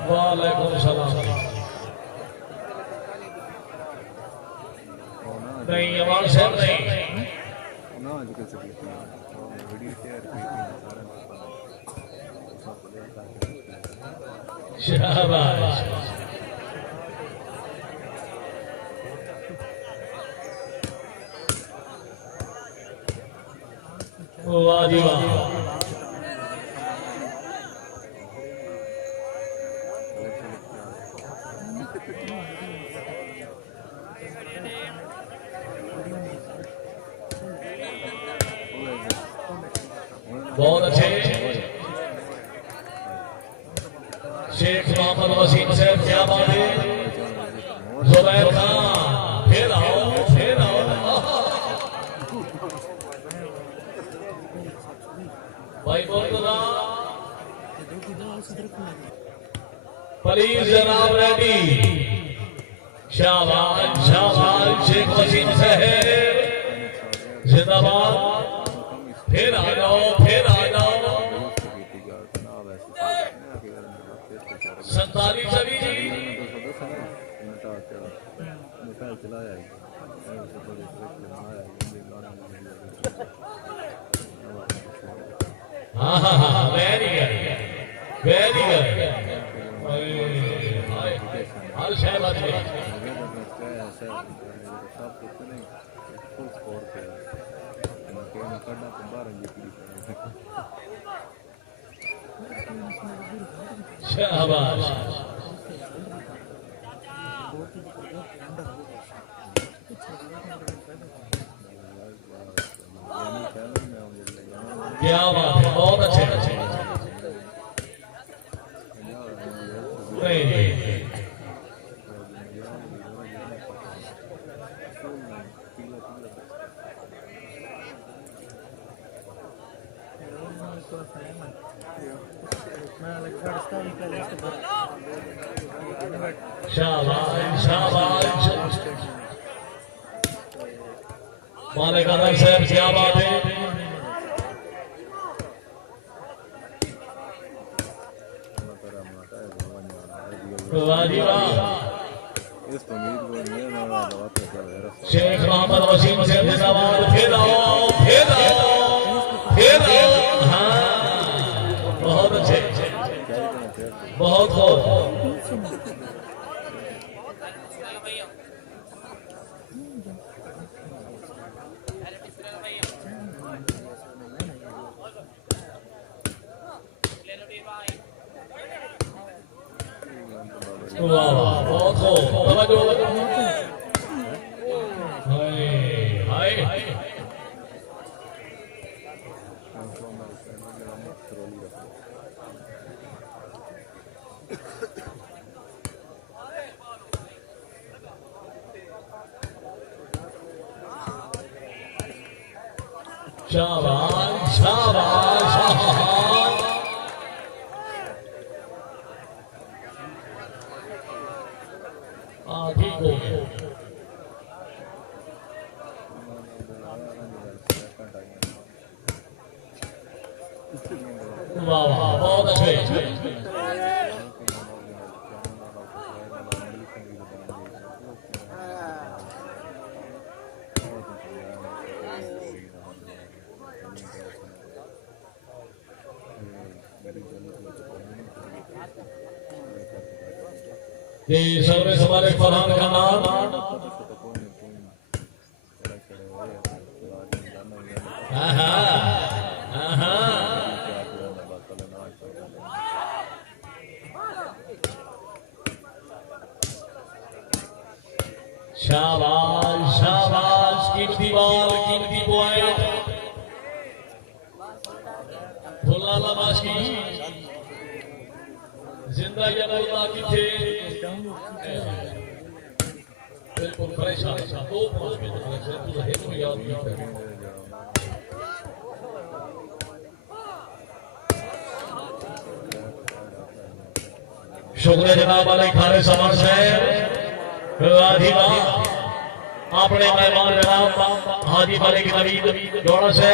वालेकुम सलाम नहीं अमान साहब नहीं ना आजकल से वीडियो शेयर शाबाश वाह जी वाह बहुत अच्छे शेख मोहम्मद वसीम साहब क्या बात है जुबैर खान फिर आओ भाई बोलता प्लीज जनाब रेडी शाबाश शाबाश शेख वसीम साहब जिंदाबाद फिर आ जाओ संताली चली हाँ वेरी गुड हर शहर शाबाश क्या बात है बहुत अच्छे शाबाश शाबाश मालिक आदम साहब क्या बात है शेख मोहम्मद वसीम साहब जिंदाबाद फिर आओ हाँ बहुत अच्छे बहुत वाह वाह बहुत खूब तवज्जो हाय हाय शाबाश शाबाश ठीक हो गया वाह वाह बहुत अच्छे ये सर्विस हमारे फरहान का नाम शाबाश शाबाश कीमती बॉल कीमती पॉइंट भुला लमाश की जिंदा या मुर्दा किथे बिल्कुल फ्रेश है दो पॉइंट में तो फ्रेश है तो है तो याद नहीं है शुक्रिया जनाब वाले खाने सामान से राजीवा अपने मेहमान जनाब हाजी मालिक नवीद जोड़ा से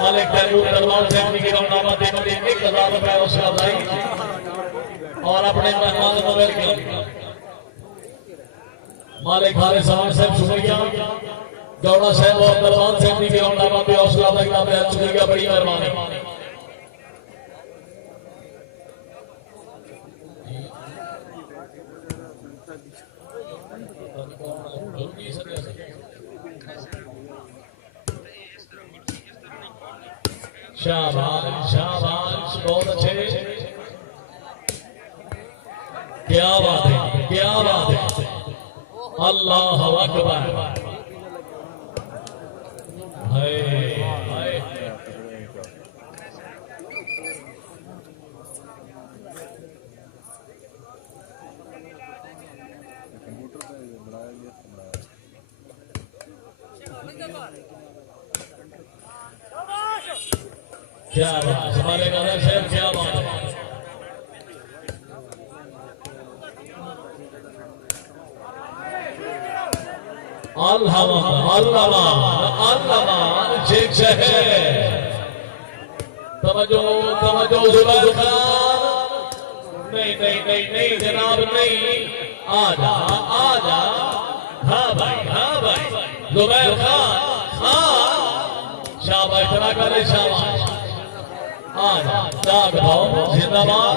मालिक तैमूर दरबार से अपनी गिरफ्तार देने 1000 रुपए उसका भाई और अपने मेहमान मोबाइल के मालिक खाने सामान से शुक्रिया जोड़ा से और दरबार से अपनी गिरफ्तार पे हौसला देना बेहद शुक्रिया बड़ी मेहरबानी शाबाश शाबाश बहुत अच्छे क्या बात है क्या बात है अल्लाह अकबर हाय हाय क्या बात हमारे गाना साहब क्या बात है अल्लाह अल्लाह अल्लाह शेख शहर तवज्जो तवज्जो जुबैर खान नहीं नहीं नहीं नहीं जनाब नहीं आजा आजा हाँ भाई जुबैर खान हाँ शाबाश इतना करे शाबाश आजा जाग भाव जिंदाबाद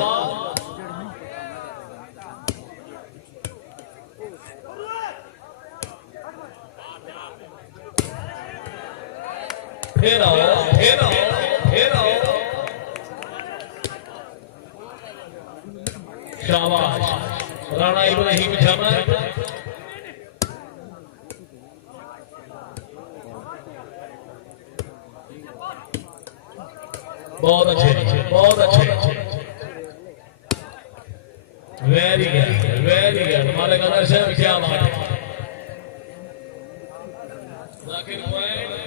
फिर आओ फिर आओ फिर आओ शाबाश राणा इब्राहिम जमल बहुत अच्छे वेरी गुड हमारे कदर से क्या बात है जाकिर पॉइंट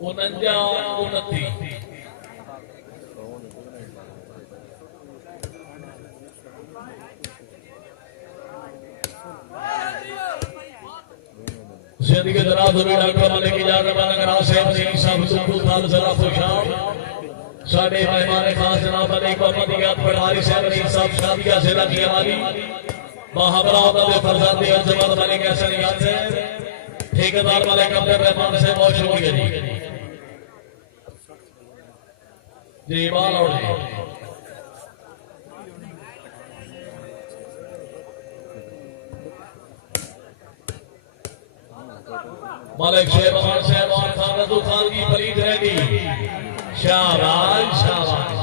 49-29 जिंदगी दराज हुई डॉक्टर मालिक की इजाजत बनकर आसिफ जी सब सुकून खाल जरा खुशाम साडे मेहमान खास जनाब अली मोहम्मद याद पठारी साहब जी सब शादिया जिला की हमारी महाबरा दे फरजादी अजमल मालिक हसन याद से ठेकेदार मालिक अब्दुल रहमान से बहुत शुक्रिया जी बाल और मालिक शेरवान शहरवान खान रजू खान की फरीद रहती शाबाश शाबाश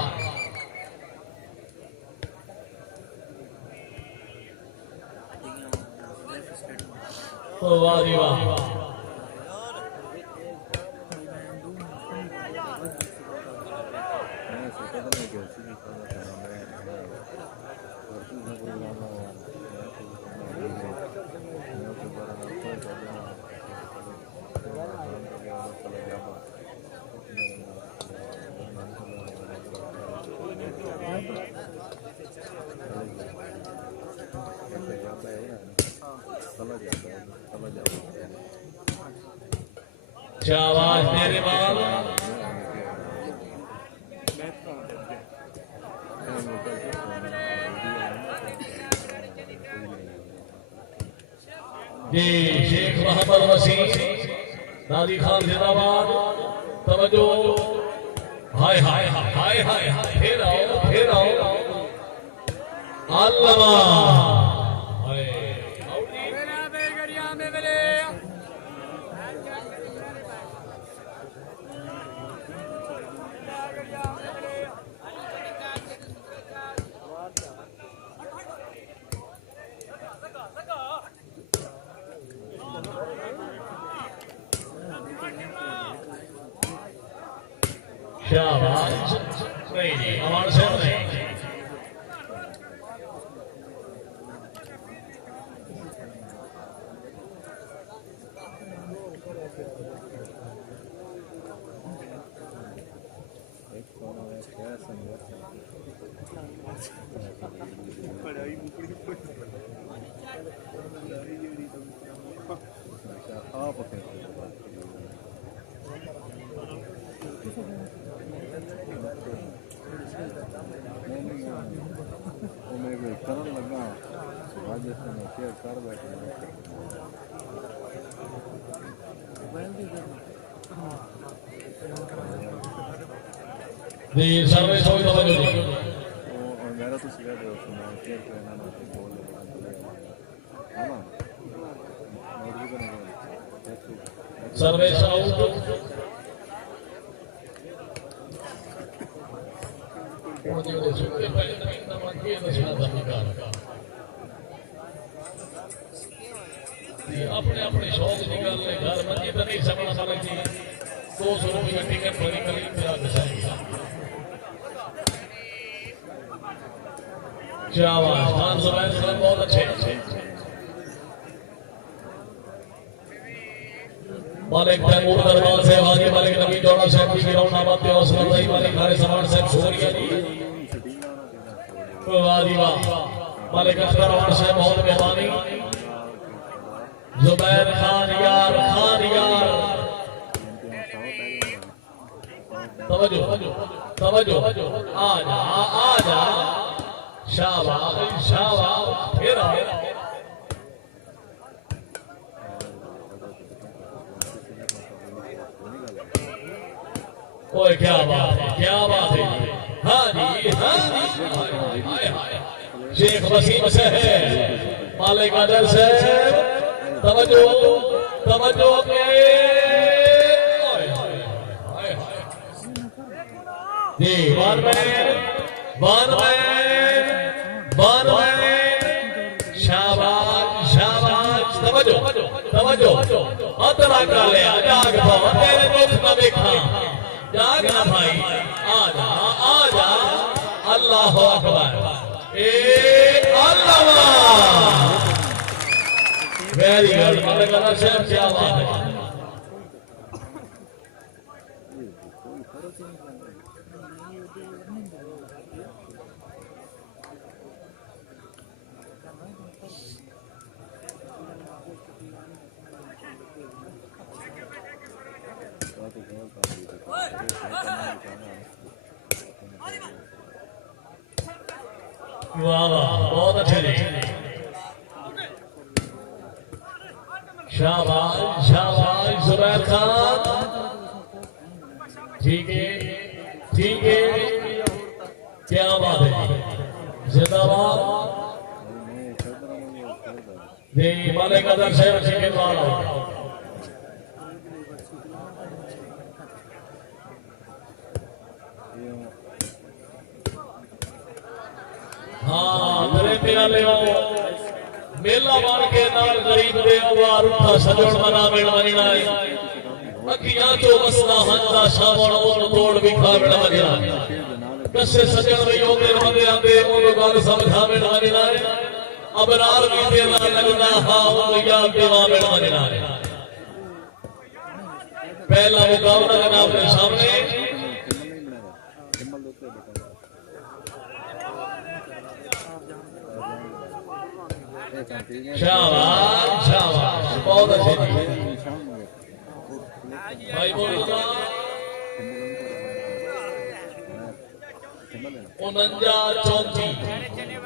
तो वाह जी वाह शाबाश मेरे बाल जी शेख मोहम्मद वसीम नादी खान जिंदाबाद तवज्जो हाय हाय हाय हाय हाय फिर आओ अल्लाह शाबाश नहीं जी हमारे से नहीं जी सर्वे सोई तवज्जो जी मेरा तो सिर्फ सुना शेयर करना ना बोल है ना सर्वे आउट अपने अपने शौक की गल है घर मंजी तो नहीं समझ सकती 200 रुपये टिकट भरी करी शाबाश खान जुबैर खान बहुत अच्छे मालिक तैमूर दरबार से हाजी मालिक नबी जोड़ा साहब की ग्राउंड आबाद पे हौसला भाई मालिक खारे समान साहब छोरिया जी वाह जी वाह मालिक अख्तर वार साहब बहुत मेहरबानी जुबैर खान यार तवज्जो आजा शाबाश फिर ओए क्या बात है हाँ जी शेख वसीम साहब मालिक अदर साहब तवज्जो के जी वन मैन शाबाश तवज्जो अतरा का ले जाग बाबा तेरे दुख ना देखा जाग ना भाई आजा अल्लाह अकबर अल्लाह वेरी गुड मालिक अल्लाह साहब क्या बात है वाह बहुत अच्छे शाबाश जुबैर खान ठीक है क्या बात है जिंदाबाद जी मालिक अदर साहब के द्वारा हाँ मेरे प्यारे मेला बन के नाल गरीब दे अवार उठा सजण मना मिल वजना है अखियां चो मसला हंदा शावण ओन तोड़ विखावण वजना कसे सजण वे योगे रहंदे आंदे ओन गल समझावण वजना है अबरार की देवा लगना हा ओन याद देवावण वजना है पहला मुकाबला जनाब के सामने शाबाश शाबाश बहुत अच्छे भाई बोलो 49-34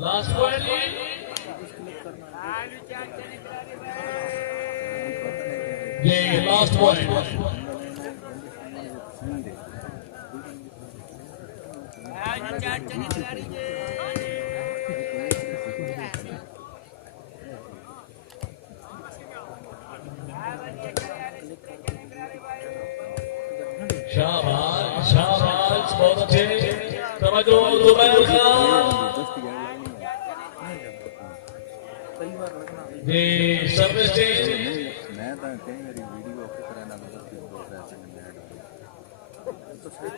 लास्ट पॉइंट ये लास्ट पॉइंट शाबाश शाबाश बहुत अच्छे तवज्जो जुबैर खान जी सर्विस स्टेज मैं तो कई मेरी वीडियो की तरह ना मतलब कि बोल रहा था मैं तो फिर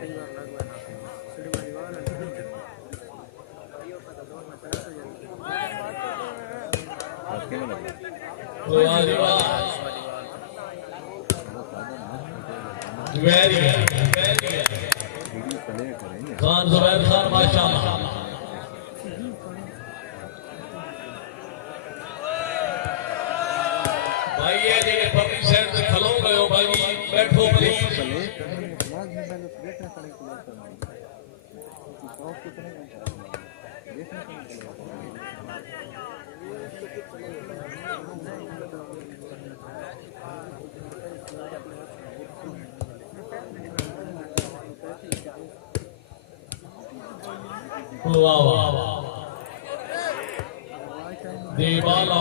कई बार लगवा ना सिर वाली वाला आज के लगा वाह जी वाह वेरी वीडियो प्ले करेंगे खान जुबैर खान माशाल्लाह भाई ये जी पब्लिक साइड से खलो गए हो भाई बैठो प्लीज प्ले करने में समाज में पहले देखने सारे प्ले करना है शौक कितने देखने वाह वाह दीवाना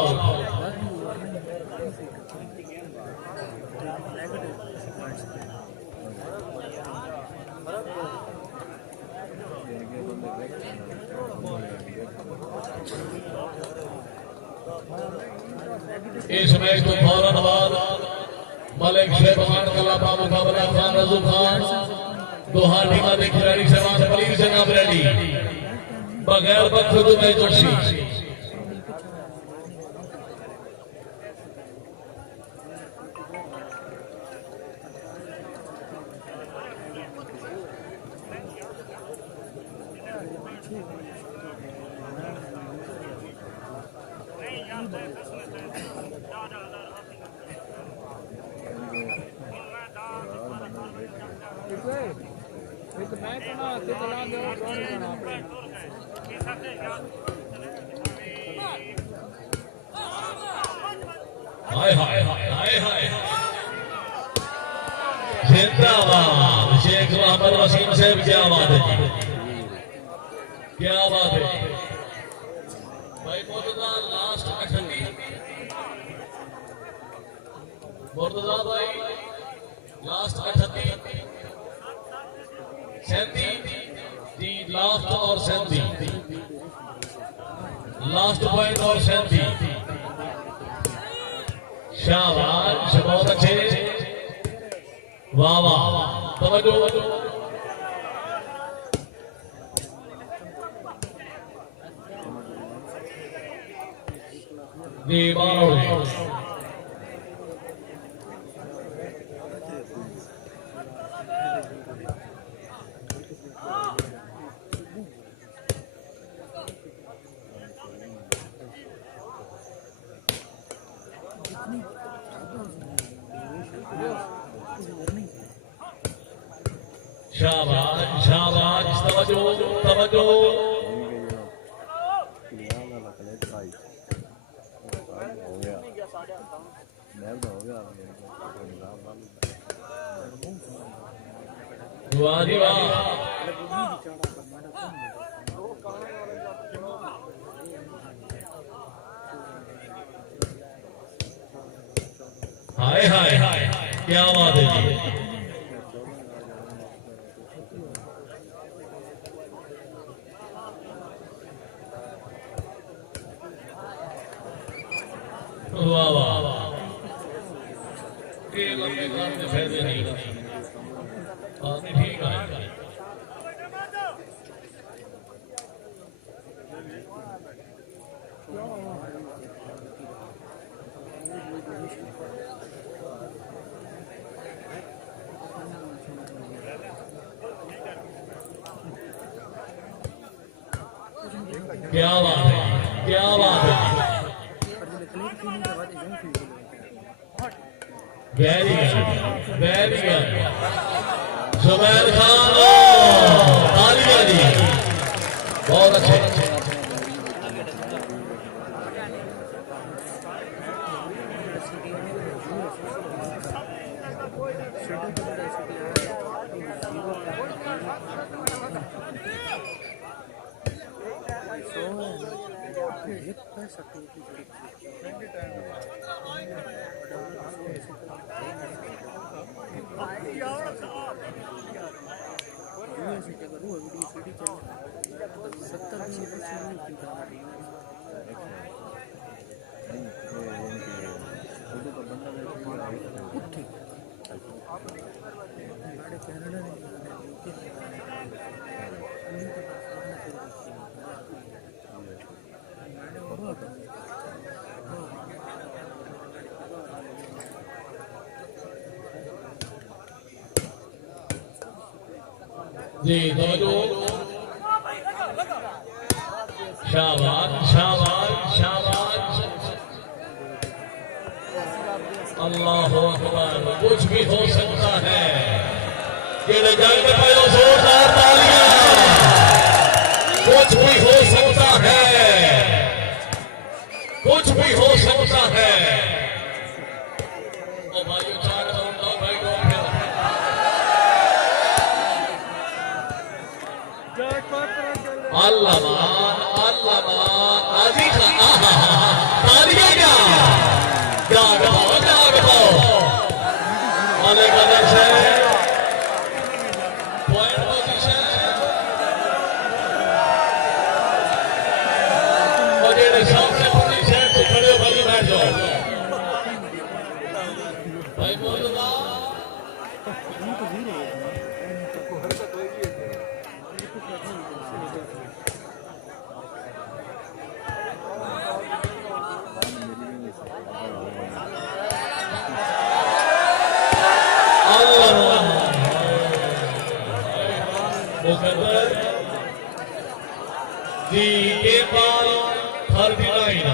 इस मैच को फौरन बाद मलिक शहबान कलापा मुकाबला खान रजू खान दोहा टीमा के खिलाड़ी शहबान पलीर जनाब रेडी बगैर वक्त को मैच जोशी एक मैं तो ना ते चला दो हाय हाय हाय हाय हाय जिंदाबाद शेख मोहम्मद वसीम साहब क्या बात है क्या बात है भाई मुर्तजा लास्ट 38 मुर्तजा भाई लास्ट 38 37 दी लास्ट और 37 लास्ट पॉइंट और 37 शाबाश बहुत अच्छे वाह वाह तवज्जो दीवानों शाबाश शाबाश तवज्जो तवज्जो हो गया मैं हो गया वाह जी वाह हाय हाय हाय क्या बात है जी। वाह वाह ये लंबे काम में फायदे नहीं ठीक है। क्या बात है क्या बात है। Very good very good Zubair Khan तालियां दी बहुत अच्छे। जी शाबाश शाबाश शाबाश अल्लाह अकबर। कुछ भी हो सकता है। ये जंग में जोरदार तालियां। कुछ भी हो सकता है कुछ भी हो सकता है। ओ भाई चार दो भाई दो अल्लाह आजी तालियां क्या बताओ मालिक आदेश है। पॉइंट पोजीशन और ये सामने पोजीशन से खड़े भाई बैठ जाओ भाई बोलूंगा जी के बाद हर दिलाइना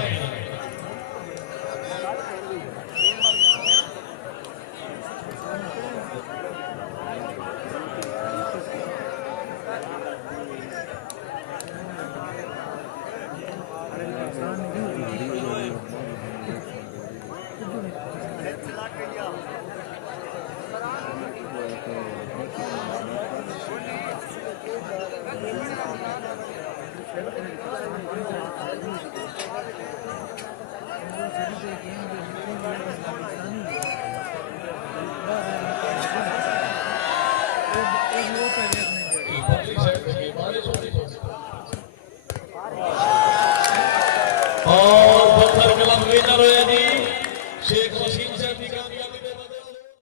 और